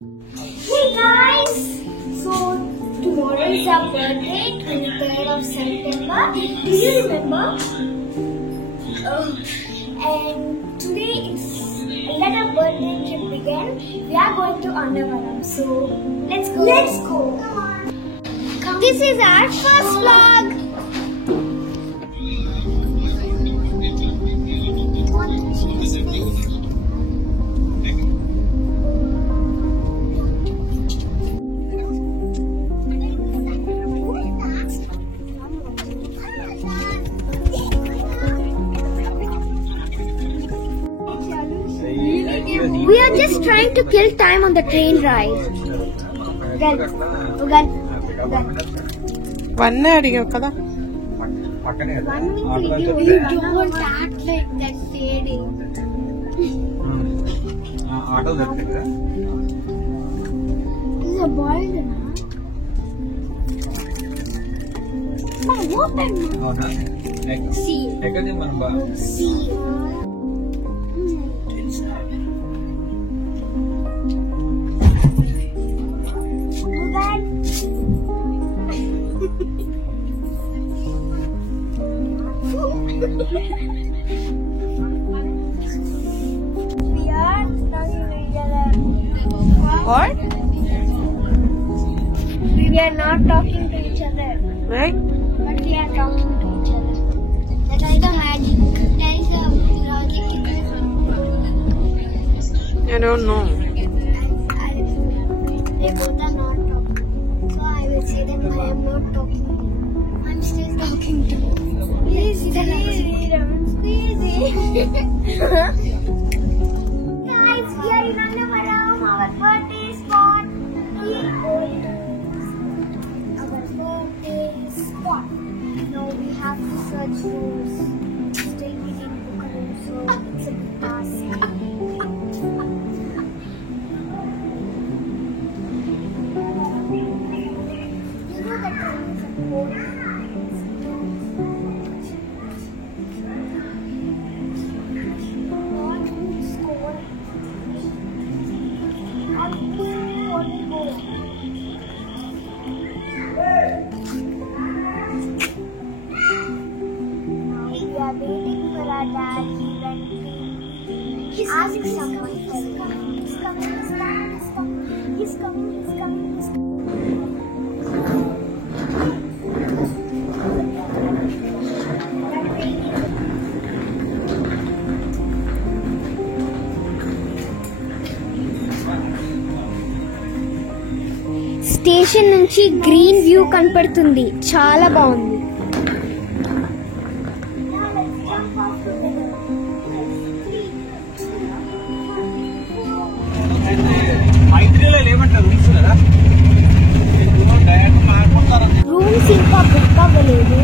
Hey guys! So tomorrow is our birthday, 23rd of September. Do you remember? And today let our birthday trip begin. We are going to Annavaram. So let's go. Let's go. Come on. This is our first vlog. We are just trying to kill time on the train ride. One adigav kada. You don't act like that fading. Auto dogtega. This is a boy na. Open. Avuna. See. Ekadi man ba. See. We are talking to each other. What? We are not talking to each other, Right? but we are talking to each other. That is the magic. That is the logic. I don't know. They both are not talking. So I will say that I am not talking. I'm still talking to you. Please, Guys, we are in Annavaram, our birthday spot. We are going to our birthday spot. Now we have to search for stay within Bookaroo, so it's a bit task. You know that there is a code. We are waiting for our dad. He's asking someone for it. He's coming. He's coming. Station నుంచి green view కనపడుతుంది, చాలా బాగుంది. Rooms ఇంకా book అవ్వలేదు.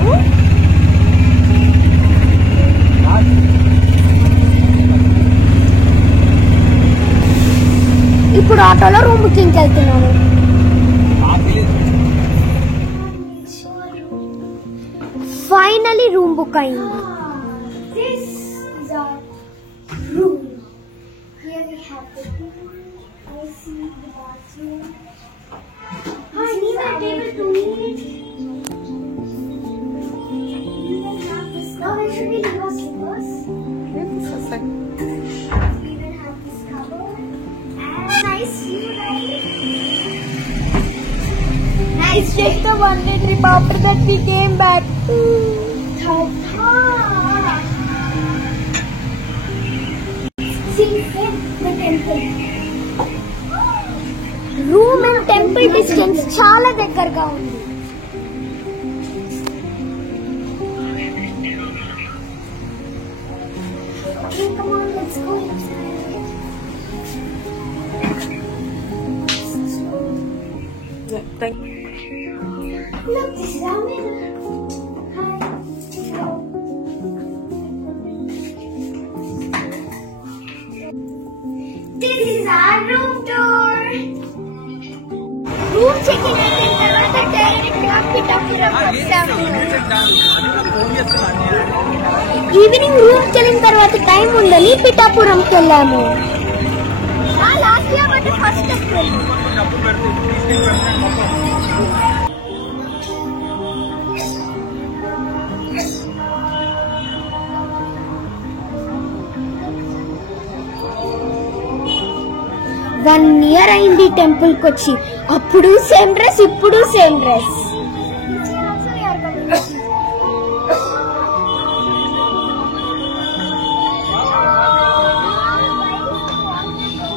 ఇప్పుడు ఆటోలో room బుకింగ్కి వెళ్తున్నాను. Finally room book అయింది. This is our room. Here we have the TV, AC, the bathroom. I need a table to eat. Now where should we leave our slippers? We will have this cupboard and nice view, right? It's just a one-day trip. After that we came back. See, the temple. Room and temple distance చాలా దగ్గరగా ఉంది. Okay, come on, let's go inside. Yeah, thank you. Look, this is our mirror. Hi. This is our room tour. Room checking అయిన తర్వాత direct గా పిఠాపురం వచ్చాము. Evening room కెళ్ళిన తర్వాత time ఉందని పిఠాపురంకి వెళ్ళాము. Last last year but first April. అప్పుడు పెడితే తీసుకెళ్ళి మొత్తం 1 year అయింది టెంపుల్ కి వచ్చి. అప్పుడు సేమ్ డ్రెస్, ఇప్పుడు సేమ్ డ్రెస్.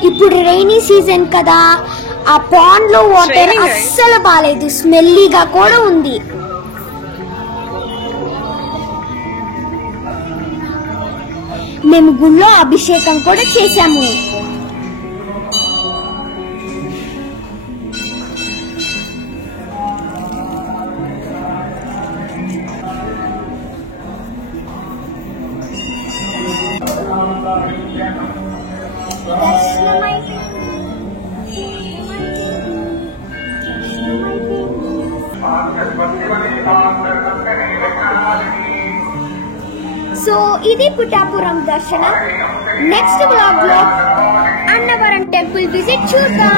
ఇప్పుడు రైనీ సీజన్ కదా, ఆ పాండ్ లో వాటర్ అస్సలు బాలేదు, స్మెల్లీగా కూడా ఉంది. మేము గుళ్ళో అభిషేకం కూడా చేశాము. సో ఇది పుట్టాపురం దర్శనం. నెక్స్ట్ బ్లాగ్ లో అన్నవరం టెంపుల్ విజిట్ చూద్దాం.